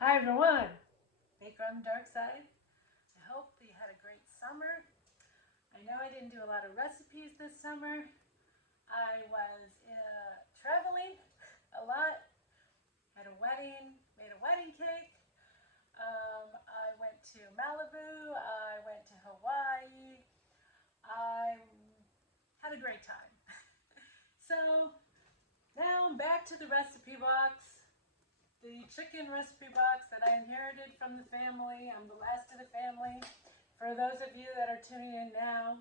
Hi everyone, Baker on the Dark Side. I hope you had a great summer. I know I didn't do a lot of recipes this summer. I was traveling a lot, had a wedding, made a wedding cake. I went to Malibu, I went to Hawaii. I had a great time. So now I'm back to the recipe box. The chicken recipe box that I inherited from the family. I'm the last of the family, for those of you that are tuning in now.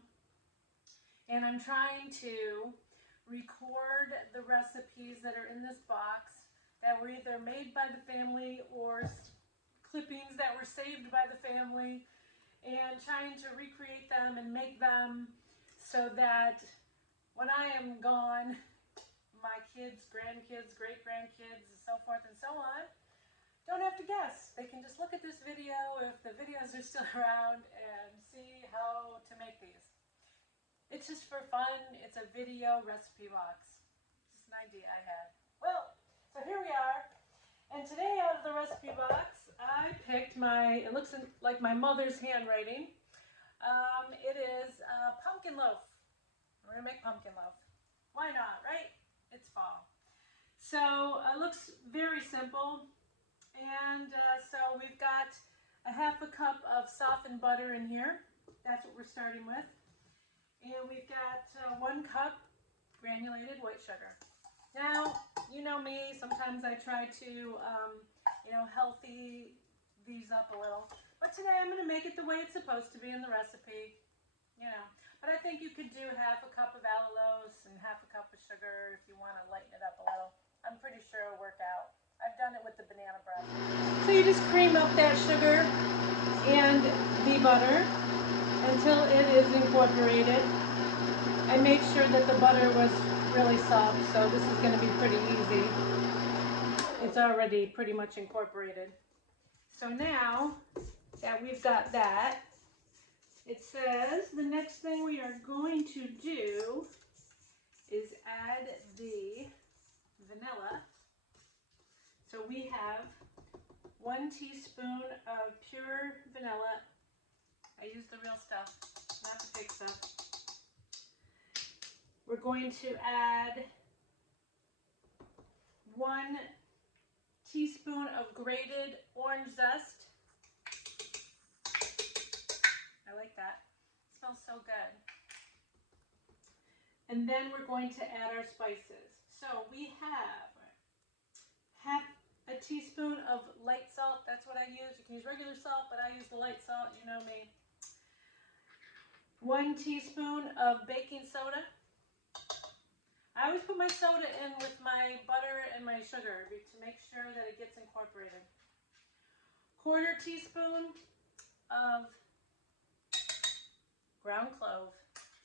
And I'm trying to record the recipes that are in this box that were either made by the family or clippings that were saved by the family, and trying to recreate them and make them so that when I am gone, my kids, grandkids, great-grandkids, and so forth and so on, don't have to guess. They can just look at this video if the videos are still around and see how to make these. It's just for fun. It's a video recipe box. Just an idea I had. Well, so here we are. And today out of the recipe box, I picked it looks like my mother's handwriting. It is a pumpkin loaf. We're going to make pumpkin loaf. Why not, right? It's fall. So it looks very simple. And so we've got a half a cup of softened butter in here. That's what we're starting with. And we've got 1 cup granulated white sugar. Now, you know me, sometimes I try to, healthy these up a little. But today I'm going to make it the way it's supposed to be in the recipe, But I think you could do half a cup of allulose and half a cup of sugar if you want to lighten it up a little. I'm pretty sure it'll work out. I've done it with the banana bread. So you just cream up that sugar and the butter until it is incorporated. I made sure that the butter was really soft, so this is going to be pretty easy. It's already pretty much incorporated. So now that we've got that, it says the next thing we are going to do is add the vanilla. So we have 1 teaspoon of pure vanilla. I use the real stuff, not the fake stuff. We're going to add 1 teaspoon of grated orange zest. I like that. It smells so good. And then we're going to add our spices. So we have half a teaspoon of light salt. That's what I use. You can use regular salt, but I use the light salt. You know me. 1 teaspoon of baking soda. I always put my soda in with my butter and my sugar to make sure that it gets incorporated. 1/4 teaspoon of ground clove,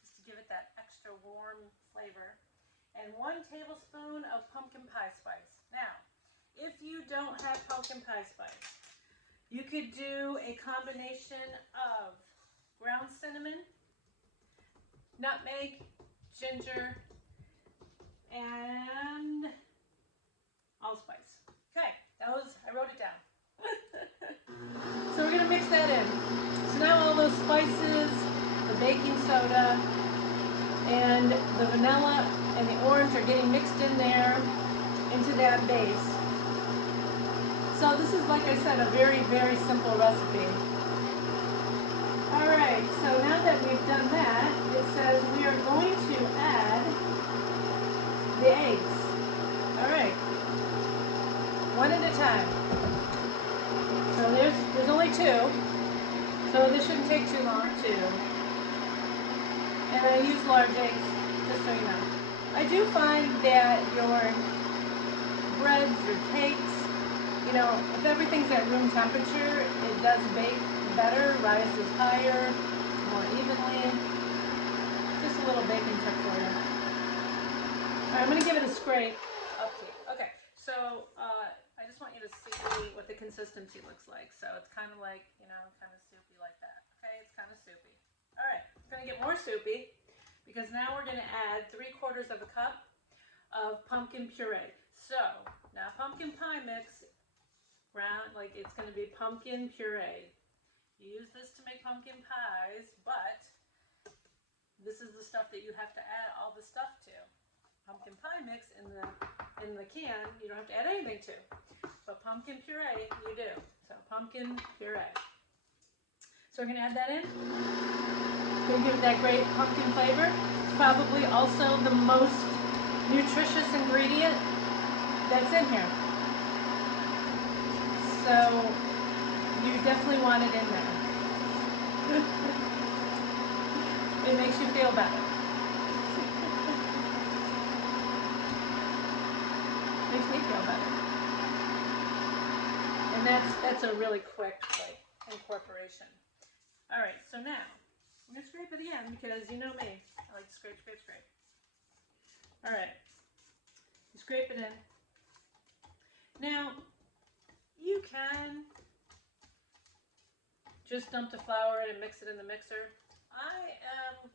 just to give it that extra warm flavor. And 1 tablespoon of pumpkin pie spice. Now, if you don't have pumpkin pie spice, you could do a combination of ground cinnamon, nutmeg, ginger, and allspice. Okay, I wrote it down. So we're going to mix that in. So now all those spices, the baking soda, and the vanilla and the orange are getting mixed in there into that base. So this is, like I said, a very, very simple recipe. Alright, so now that we've done that, it says we are going to add the eggs. Alright, 1 at a time. So there's only 2, so this shouldn't take too long too. And I use large eggs, just so you know. I do find that your breads, your cakes, if everything's at room temperature, it does bake better, rises higher, more evenly. Just a little baking tip for you. Alright, I'm going to give it a scrape. Okay, so I just want you to see what the consistency looks like. So it's kind of like, kind of soupy like that. Okay, it's kind of soupy. Alright, it's going to get more soupy because now we're going to add 3/4 of a cup of pumpkin puree. So, now pumpkin pie mix like it's going to be pumpkin puree. You use this to make pumpkin pies, but this is the stuff that you have to add all the stuff to. Pumpkin pie mix in the can, you don't have to add anything to. But pumpkin puree, you do. So pumpkin puree. So we're going to add that in. It's going to give it that great pumpkin flavor. It's probably also the most nutritious ingredient that's in here. So you definitely want it in there. It makes you feel better. Makes me feel better. And that's a really quick incorporation. All right, so now I'm gonna scrape it again because you know me, I like to scrape, scrape, scrape. All right, you scrape it in. Now you can just dump the flour in and mix it in the mixer. I am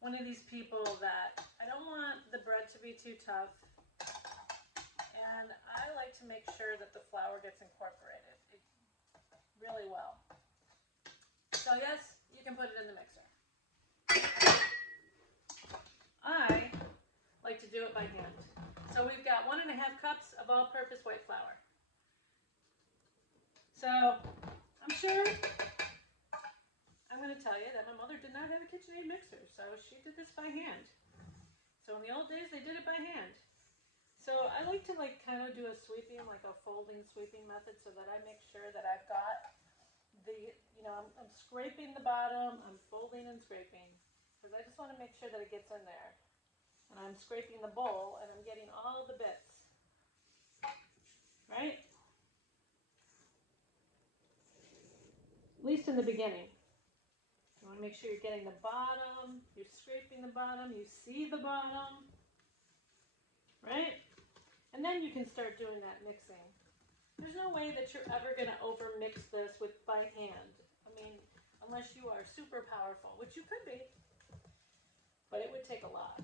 one of these people that I don't want the bread to be too tough, and I like to make sure that the flour gets incorporated really well. So yes, you can put it in the mixer. I like to do it by hand. So we've got 1.5 cups of all-purpose white flour. So I'm sure I'm going to tell you that my mother did not have a KitchenAid mixer, so she did this by hand. So in the old days, they did it by hand. So I like to kind of do a sweeping, like a folding sweeping method, so that I make sure that I've got I'm scraping the bottom, I'm folding and scraping, because I just want to make sure that it gets in there. And I'm scraping the bowl, and I'm getting all the bits, right? At least in the beginning. You want to make sure you're getting the bottom, you're scraping the bottom, you see the bottom, right? And then you can start doing that mixing. There's no way that you're ever going to over-mix this by hand. I mean, unless you are super powerful, which you could be, but it would take a lot.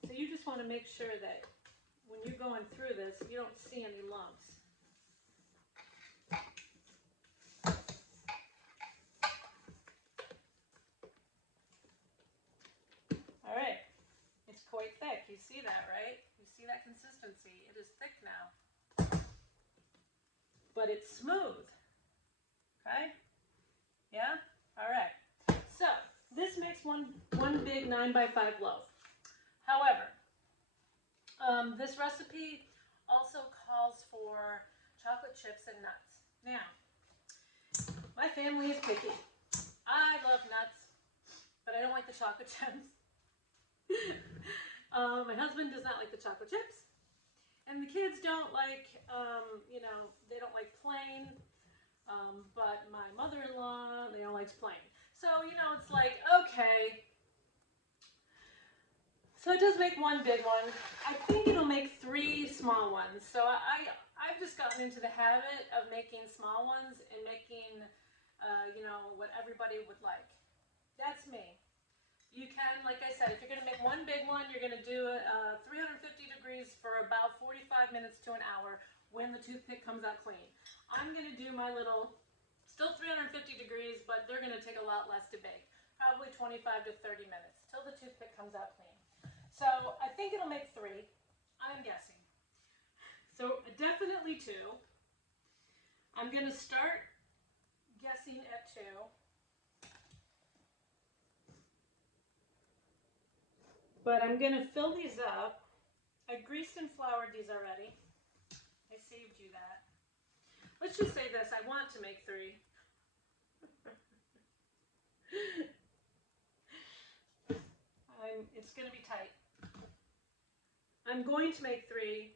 So you just want to make sure that when you're going through this, you don't see any lumps. All right, it's quite thick. You see that, right? You see that consistency. It is thick now. But it's smooth. Okay? Yeah? All right. So this makes one big 9x5 loaf. However, this recipe also calls for chocolate chips and nuts. Now, my family is picky. I love nuts, but I don't like the chocolate chips. My husband does not like the chocolate chips. And the kids don't like, they don't like plain, but my mother-in-law, they don't like plain. So, it's like, okay. So it does make one big one. I think it'll make 3 small ones. So I've just gotten into the habit of making small ones and making, what everybody would like. That's me. You can, like I said, if you're going to make one big one, you're going to do it 350 degrees for about 45 minutes to an hour when the toothpick comes out clean. I'm going to do my little, still 350 degrees, but they're going to take a lot less to bake. Probably 25 to 30 minutes till the toothpick comes out clean. So I think it'll make 3, I'm guessing. So definitely 2. I'm going to start guessing at 2. But I'm going to fill these up. I greased and floured these already. I saved you that. Let's just say this. I want to make 3. It's going to be tight. I'm going to make 3.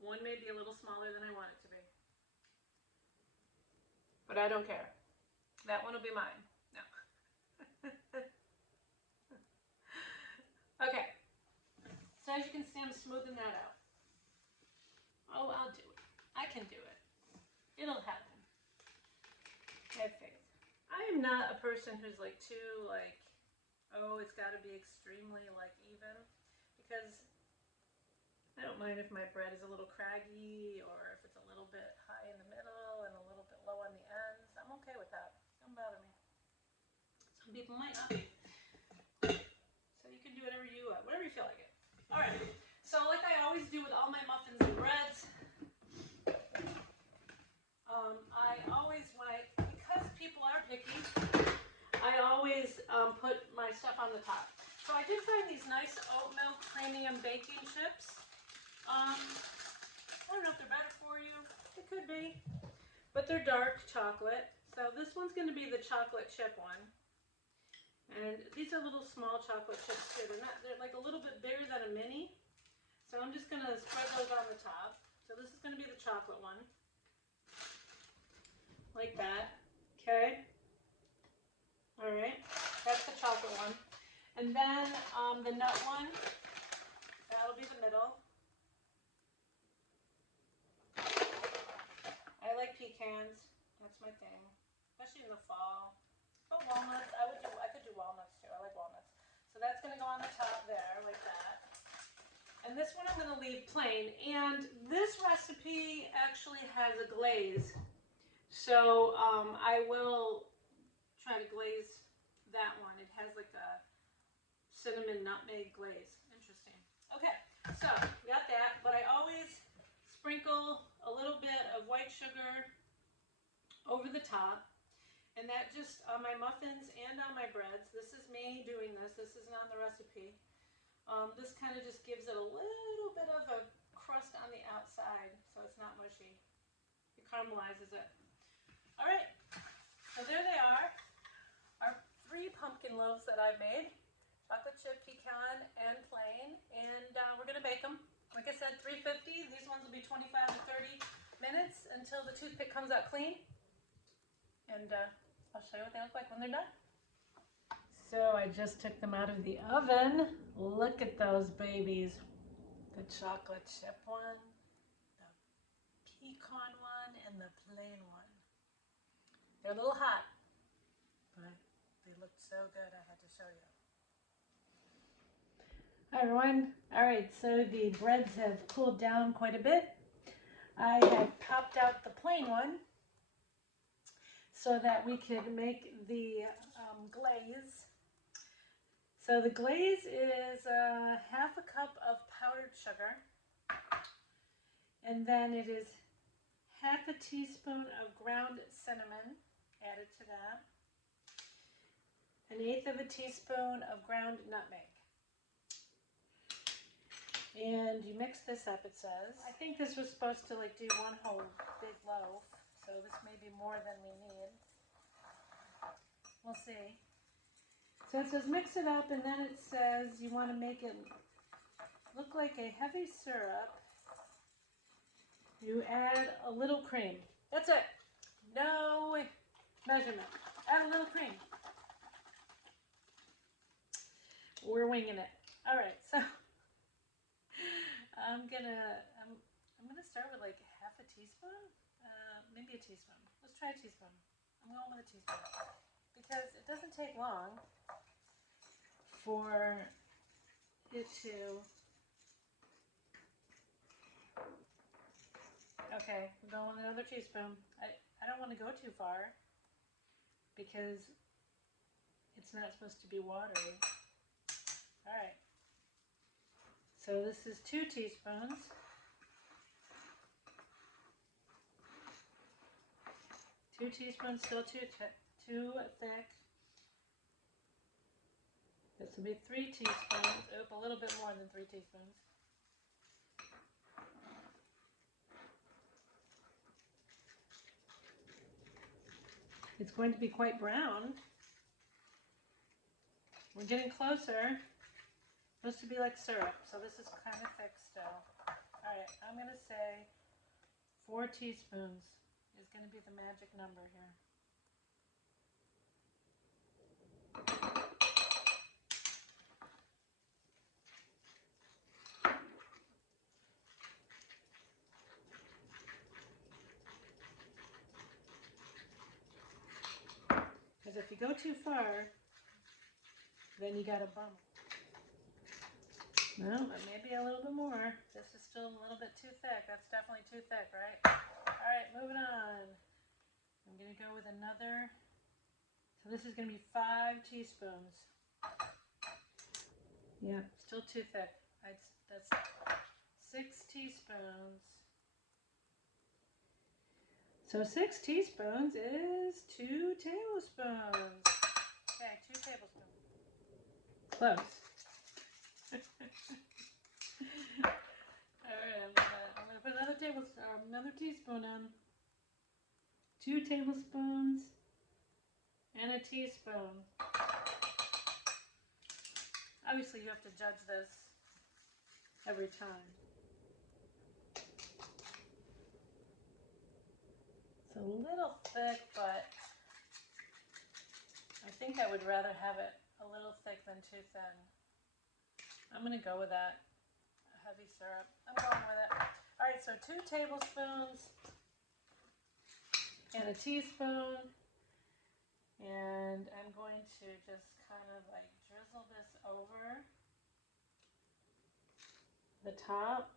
One may be a little smaller than I want it to be. But I don't care. That one will be mine. No. Okay, so as you can see, I'm smoothing that out. Oh, I'll do it. I can do it. It'll happen. I have faith. I am not a person who's too oh, it's got to be extremely even, because I mind if my bread is a little craggy or if it's a little bit high in the middle and a little bit low on the ends. I'm okay with that. Don't bother me. Some people might not be. So you can do whatever you feel like it. All right. So like I always do with all my muffins and breads, I always, because people are picky, I always put my stuff on the top. So I did find these nice oat milk premium baking chips. I don't know if they're better for you. It could be. But they're dark chocolate. So this one's going to be the chocolate chip one. And these are little small chocolate chips too. They're like a little bit bigger than a mini. So I'm just going to spread those on the top. So this is going to be the chocolate one. Like that. Okay. All right. That's the chocolate one. And then the nut one, that'll be the middle. I like pecans. That's my thing, especially in the fall. But walnuts, I could do walnuts too. I like walnuts. So that's going to go on the top there, like that. And this one I'm going to leave plain. And this recipe actually has a glaze. So I will try to glaze that one. It has like a cinnamon nutmeg glaze. Interesting. Okay, so we got that, but I always sprinkle a little bit of white sugar over the top, and that just on my muffins and on my breads. This is me doing this. This isn't on the recipe. This kind of just gives it a little bit of a crust on the outside, so it's not mushy. It caramelizes it. All right, so there they are. Our 3 pumpkin loaves that I made. Chocolate chip, pecan, and plain, and we're going to bake them. Like I said, 350. These ones will be 25 to 30 minutes until the toothpick comes out clean. And I'll show you what they look like when they're done. So I just took them out of the oven. Look at those babies. The chocolate chip one, the pecan one, and the plain one. They're a little hot, but they looked so good I had to show you. Hi everyone. All right, so the breads have cooled down quite a bit. I have popped out the plain one so that we could make the glaze. So the glaze is half a cup of powdered sugar, and then it is half a teaspoon of ground cinnamon added to that, 1/8 of a teaspoon of ground nutmeg. And you mix this up, it says. I think this was supposed to like do one whole big loaf, so this may be more than we need. We'll see. So it says mix it up, and then it says you want to make it look like a heavy syrup. You add a little cream. That's it. No measurement. Add a little cream. We're winging it. All right, so I'm gonna start with like half a teaspoon, maybe a teaspoon. Let's try a teaspoon. I'm going with a teaspoon because it doesn't take long for it to. Okay, we're going with another teaspoon. I don't want to go too far because it's not supposed to be watery. All right. So this is 2 teaspoons. Two teaspoons, still too thick. This will be 3 teaspoons. Oop, a little bit more than 3 teaspoons. It's going to be quite brown. We're getting closer. It's supposed to be like syrup, so this is kind of thick still. All right, I'm going to say 4 teaspoons is going to be the magic number here. Because if you go too far, then you got a bump. No, maybe a little bit more. This is still a little bit too thick. That's definitely too thick, right? All right, moving on. I'm going to go with another. So this is going to be 5 teaspoons. Yeah, still too thick. That's 6 teaspoons. So 6 teaspoons is 2 tablespoons. Okay, 2 tablespoons. Close. Alright, I'm gonna put another teaspoon in. 2 tablespoons and a teaspoon. Obviously you have to judge this every time. It's a little thick, but I think I would rather have it a little thick than too thin. I'm going to go with that. A heavy syrup. I'm going with it. Alright, so 2 tablespoons and a teaspoon. And I'm going to just kind of like drizzle this over the top.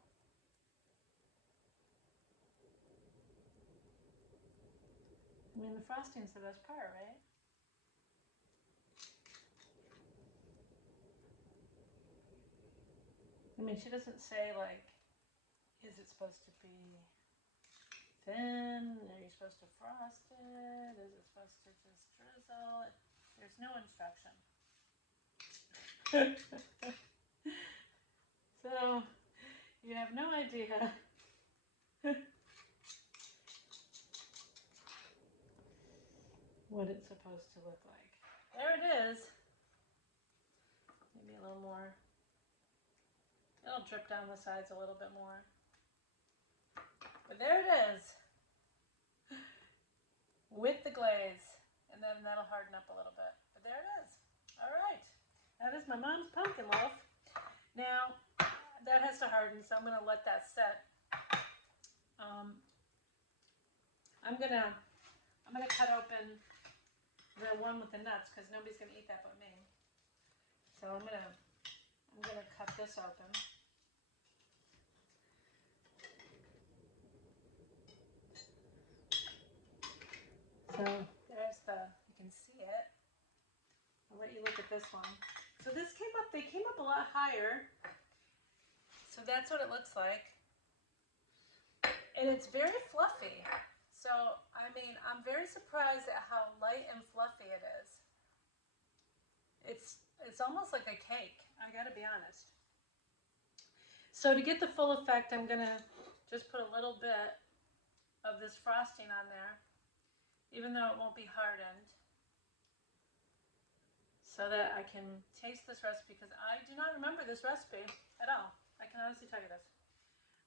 I mean, the frosting's the best part, right? I mean, she doesn't say, like, is it supposed to be thin? Are you supposed to frost it? Is it supposed to just drizzle? There's no instruction. So, you have no idea what it's supposed to look like. There it is. Maybe a little more. It'll drip down the sides a little bit more. But there it is. With the glaze. And then that'll harden up a little bit. But there it is. Alright. That is my mom's pumpkin loaf. Now, that has to harden, so I'm going to let that set. I'm gonna cut open the one with the nuts because nobody's gonna eat that but me. So I'm gonna cut this open. So there's you can see it. I'll let you look at this one. So they came up a lot higher. So that's what it looks like. And it's very fluffy. So, I mean, I'm very surprised at how light and fluffy it is. It's almost like a cake, I gotta be honest. So to get the full effect, I'm gonna just put a little bit of this frosting on there, even though it won't be hardened, so that I can taste this recipe, because I do not remember this recipe at all. I can honestly tell you this.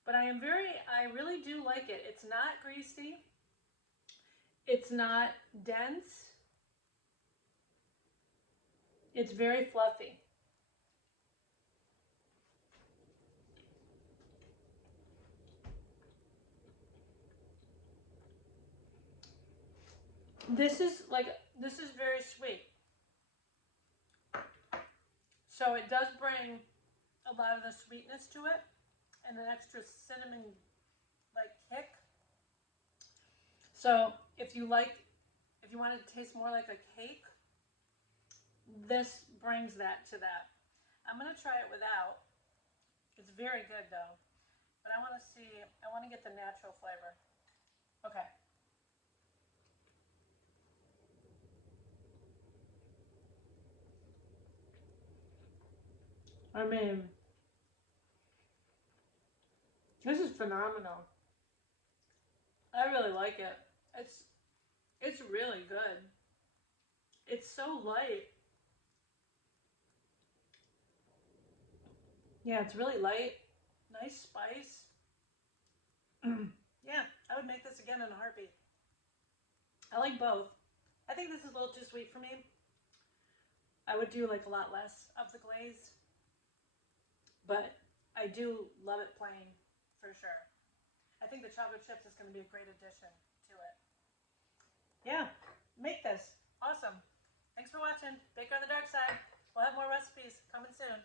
But I really do like it. It's not greasy. It's not dense. It's very fluffy. This is very sweet. So it does bring a lot of the sweetness to it and an extra cinnamon like kick. So if you want it to taste more like a cake, this brings that to that. I'm gonna try it without. It's very good though, but I want to get the natural flavor. Okay. I mean, this is phenomenal. I really like it. It's really good. It's so light. Yeah, it's really light. Nice spice. Yeah, I would make this again in a heartbeat. I like both. I think this is a little too sweet for me. I would do like a lot less of the glaze, but I do love it plain for sure. I think the chocolate chips is going to be a great addition to it. Yeah, make this. Awesome. Thanks for watching. Bake on the dark side. We'll have more recipes coming soon.